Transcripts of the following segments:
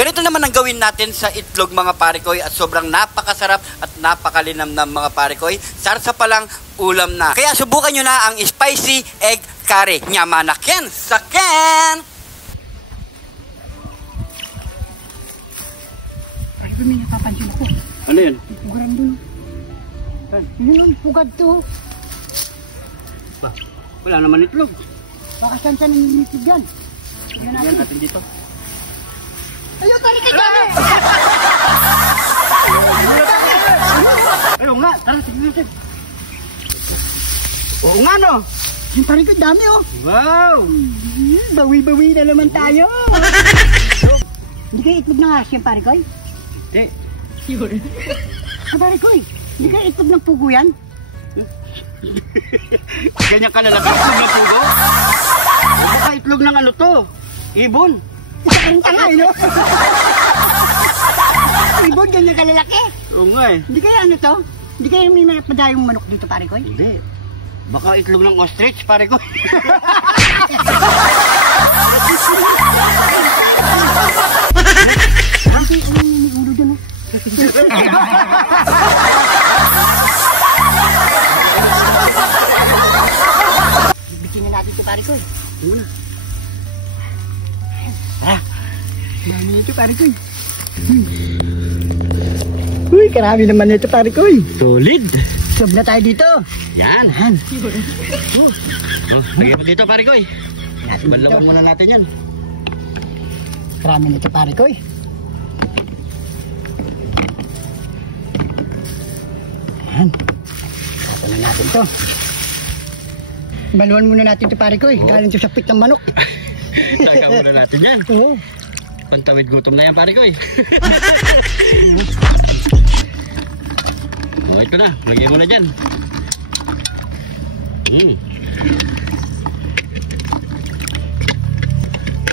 Ganito naman ang gawin natin sa itlog mga parikoy at sobrang napakasarap at napakalinam ng mga parikoy. Sarsa pa lang, ulam na. Kaya subukan nyo na ang spicy egg curry. Nyamanakin saken! Ay, may napapansin ako. Ano yun? Pugaran dun. Yun, pugad to. Ba, wala naman itlog. Baka saan yung itlog yan. Yan natin dito. Ayun, tarik ka dyan! Ayun nga, tara, tignan natin. Oo nga no. Yung tarik ko, dami oh. Wow! Bawi-bawi na naman tayo. Hindi kayo itlog ng asyang parikoy? Hindi. Parikoy, hindi kayo itlog ng pugo yan? Ganyan kalalaki, itlog ng pugo? Baka itlog ng ano to? Ibon. Isang tanga eh, no? Ibon, ganyan kalalaki. Oo nga eh. Hindi kayo ano to? Hindi kayo may napadayong manok dito, parikoy? Hindi. Baka itlog ng ostrich, parikoy. Kasi ano may ulo dyan, oh. Bikin na natin ito, parikoy. Muna. Tara. Dami ito, parikoy. Uy, karami naman ito, parikoy. Solid. Sob na tayo dito. Yan. Yan. Oh, lagay mo dito, parikoy. Balawang muna natin yan. Karami nito, parikoy. Yan. Tato na natin to. Baluan muna natin ito, parikoy. Galing ito sa pit ng manok. Taga muna natin yan. Oo. Pantawid gutom na yan, parikoy. Oh, ito na. Lagay mo na dyan.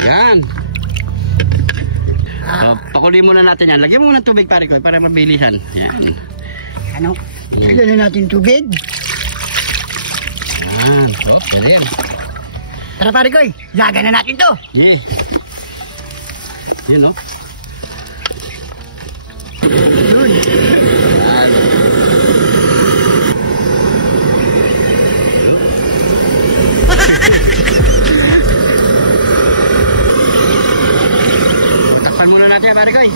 Yan. Pakuli muna natin yan. Lagyan mo muna ng tubig, parikoy, para mabilisan. Yan. Ano? Lagyan na natin tubig. Yan. So, pwede yan. Tara, parikoy. Laga na natin to. Yeah. Yun, no? Yun. Yan. Takpan muna natin, parikoy.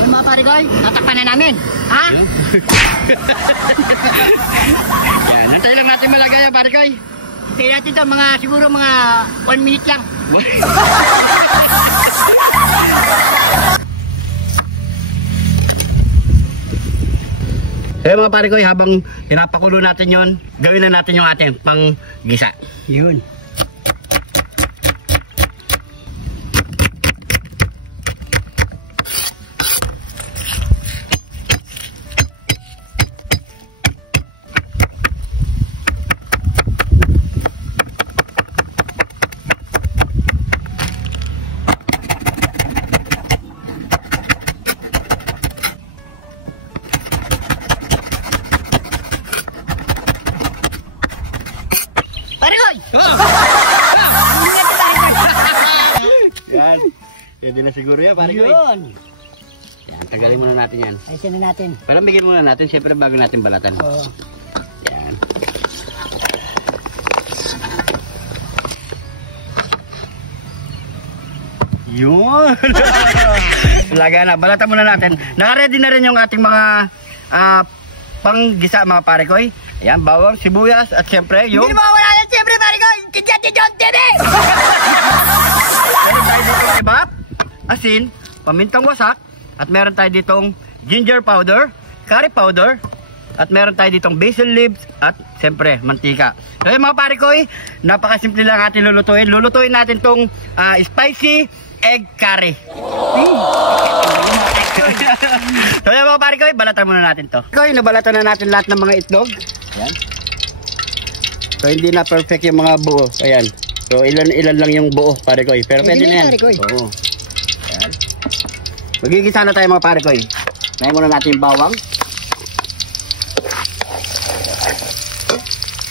Ay, mga parikoy, tatakpan na namin. Ha? Yan, nantay lang natin malagay yan, parikoy. Kaya natin ito, siguro mga 1 minute lang. Kaya mga parikoy, habang pinapakulo natin yon, gawin na natin yung ating panggisa. Yun. Yan. Pwede na siguro yan, parikoy. Yun. Yan, tagalin muna natin yan. Ayusin na natin. Palambigin muna natin, siyempre bago natin balatan. Oo. Yan. Yun. Laga na, balatan muna natin. Naka-ready na rin yung ating mga panggisa, mga parikoy. Ayan, bawang, sibuyas, at siyempre yung... Hindi mawawala yan, siyempre, parikoy! Kidyan ni John TV! Meron tayo ditong ibap, asin, pamintang wasak, at meron tayo ditong ginger powder, curry powder, at meron tayo ditong basil leaves, at siyempre, mantika. So yung mga parikoy, napakasimple lang atin lulutuin. Lulutuin natin tong spicy egg curry. So yung mga parikoy, balatan muna natin to. Parikoy, nabalatan na natin lahat ng mga itlog. Ayan. So hindi na perfect yung mga buo. Ayan. So ilan lang yung buo, parikoy. Pero pwede na yan. Oo. Ayan. Magigisa na tayo mga parikoy. Nahin muna natin yung bawang.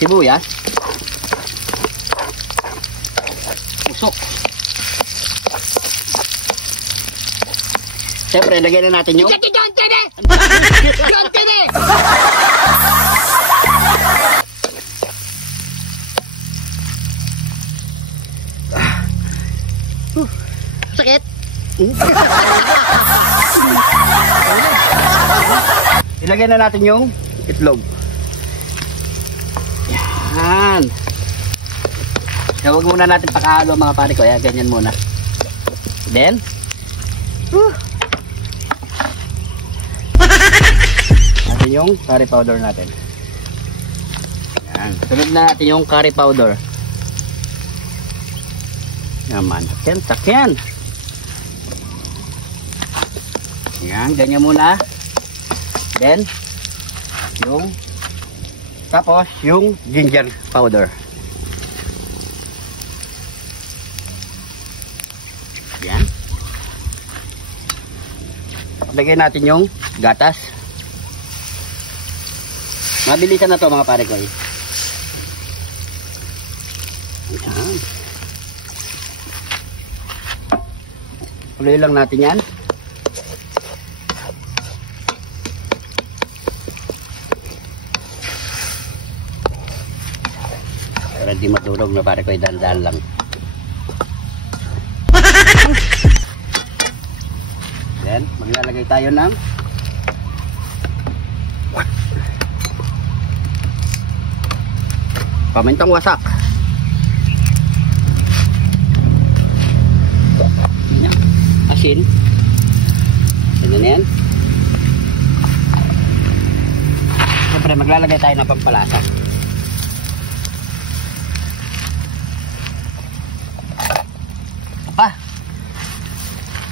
Sibuyas. usok. Siyempre, lagyan na natin yung... Sakit. Ilagay na natin yung itlog. Yan. So, huwag muna natin pakahalo mga pare ko. Ayan, ganyan muna. Then, natin yung curry powder natin. Yan. Sunod na natin yung curry powder. Yaman. Sakyan, sakyan. Yan, ganyan muna. Then, tapos yung ginger powder. Yan. Lagyan natin yung gatas. Mabilisan na to mga pare ko. Yan. Tuloy lang natin yan. Para di madurog na pare ko, dandan lang. Then, maglalagay tayo ng pamintang wasak. Asin. Ganyan na yan. Siyempre, maglalagay tayo ng pampalasa.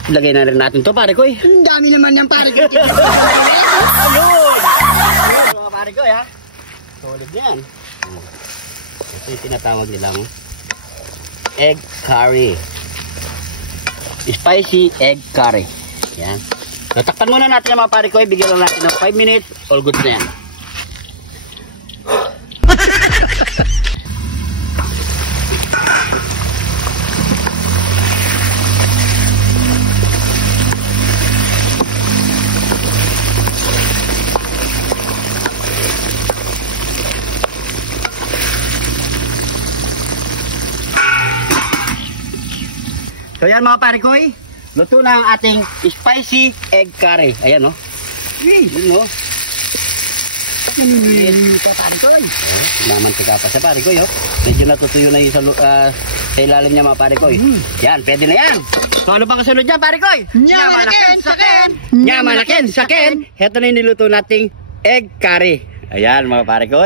Lagay na rin natin to pare ko. Ang dami naman ng pare ko. Ayun! Ayun mga pare ko ha. Solid yan. Ito yung tinatawag nilang egg curry. Spicy egg curry. Yan. Natakpan muna natin yung mga pare ko. Bigyan lang natin ng 5 minutes. All good na yan. So yan mga pare ko, luto na ang ating spicy egg curry. Ayan no. Yun no. Ito pare ko. Mamantika pa sa pare ko yo. Medyo natutuyo na yung sa ilalim niya mga pare ko. Yan, pwede na yan. So ano pa kasunod dyan pare ko? Nyamalaken saken. Nyamalaken saken. Heto na yung niluto nating egg curry. Ayan mga pare ko.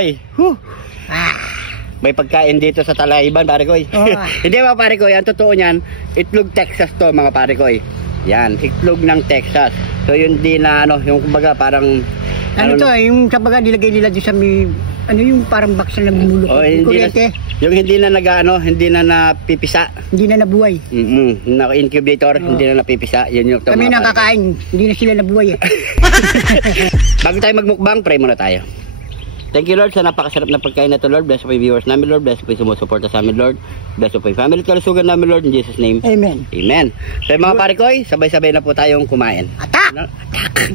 May pagkain dito sa Talaiban, pare ko. Hindi ba, pare ko? Ang totoo niyan, itlog Texas to, mga pare ko. Yan, itlog ng Texas. So, yun din na, yung kumbaga, parang... yung sabaga nilagay nila doon sa may, yung parang box na namulok. Yung hindi na hindi na napipisa. Hindi na nabuhay. Naka-incubator, hindi na napipisa. Yan yung kami nakakain, hindi na sila nabuhay. Bago tayo magmukbang, pray muna tayo. Thank you Lord sa napakasarap na pagkain na to Lord. Bless po yung viewers namin Lord. Bless po yung sumusuporta sa amin Lord. Bless po yung family at kalusugan namin Lord. In Jesus name. Amen. Amen. So mga pare ko, sabay-sabay na po tayong kumain. Atak! Atak!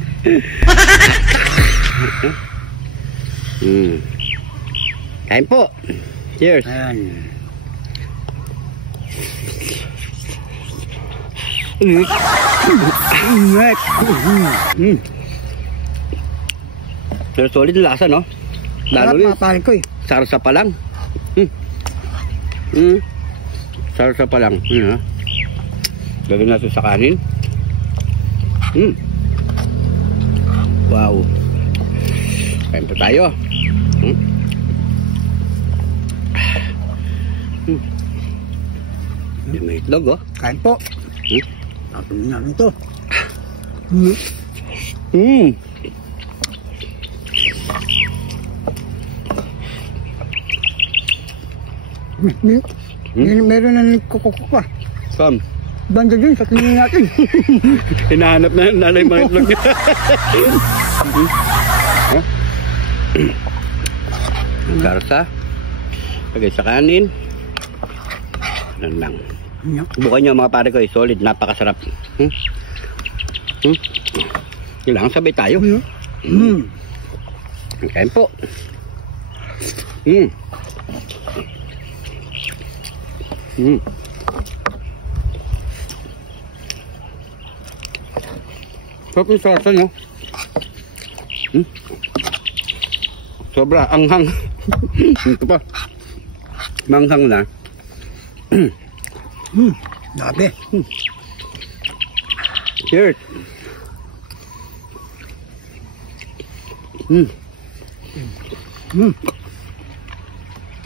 Kain po. Cheers. Ayan. Pero solid na lasa, no? Lalo Sarap mga pare ko. Sarsa pa lang. Sarsa pa lang. Lagyan natin sa kanin. Wow. Kain pa tayo. May itlog, oh. Kain po. Tapos namin ito. Meron na nagkukuko pa. Sam. Banda dun sa tingin natin. Hinahanap na nanay mga itlog niya. Ang garsa. Lagay sa kanin. Yan lang. Bukan nyo mga pare ko eh. Solid, napakasarap. Kailangan sabay tayo. Kain po. Sarap yung sarsa nyo. Sobra, anghang. Ito pa. Manghang na. Grabe. Cheers.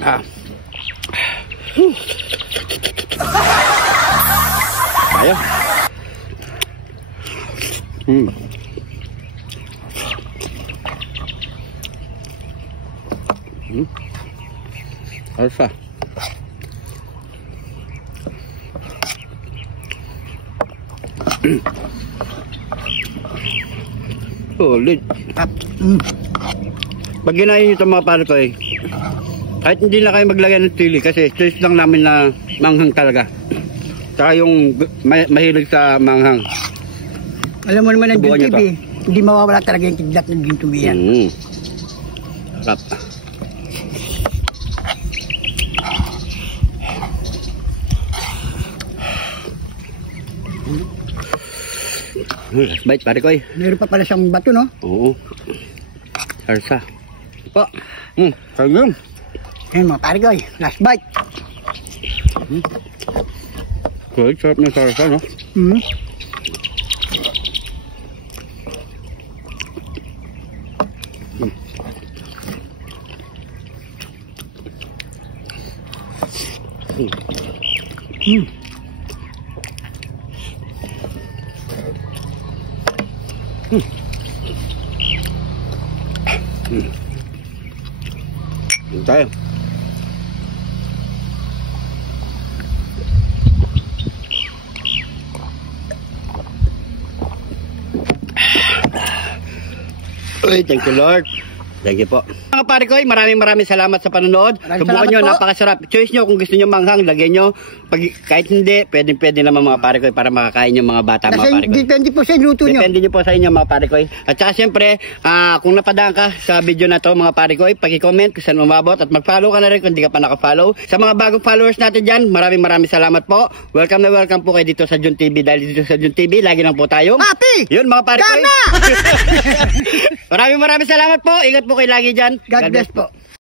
Ah. Tayo. Alsa. Solid. Pag ginayin nyo ito mga pare ko eh, kahit hindi na kayo maglagay ng chili kasi choice lang namin na manghang talaga. Saka yung mahilig sa manghang. Alam mo naman ang Subukan Jun nyo TV, hindi mawawala talaga yung kidlat ng Jun TV yan. Sarap. Last bite pare ko eh. Meron pa pala siyang bato, no? Oo. Sarsa. Pa. Sarap. Ayan mga pare ko, last bite. Good, sarap ng sarsa, no? Tayo. Uy, thank you Lord. Thank you po. Mga pare ko, maraming salamat sa panonood. Subukan nyo, napakasarap. Choice nyo kung gusto nyo manghang, lagyan nyo. Kahit hindi, pwede naman mga pare ko para makakain yung mga bata mga pare ko. Depende po sa luto nyo. Depende nyo po sa inyo mga pare ko. At saka siyempre, kung napadaan ka sa video na to mga pare ko, paki-comment kung saan umabot at mag-follow ka na rin kung hindi ka pa naka-follow. Sa mga bagong followers natin dyan, maraming salamat po. Welcome na welcome po kayo dito sa Jun TV. Dahil dito sa Jun TV, lagi lang po tayo. Happy! Yun mga pare ko. Gana! Maraming salamat po. Ingat po kayo lagi dyan. God bless po.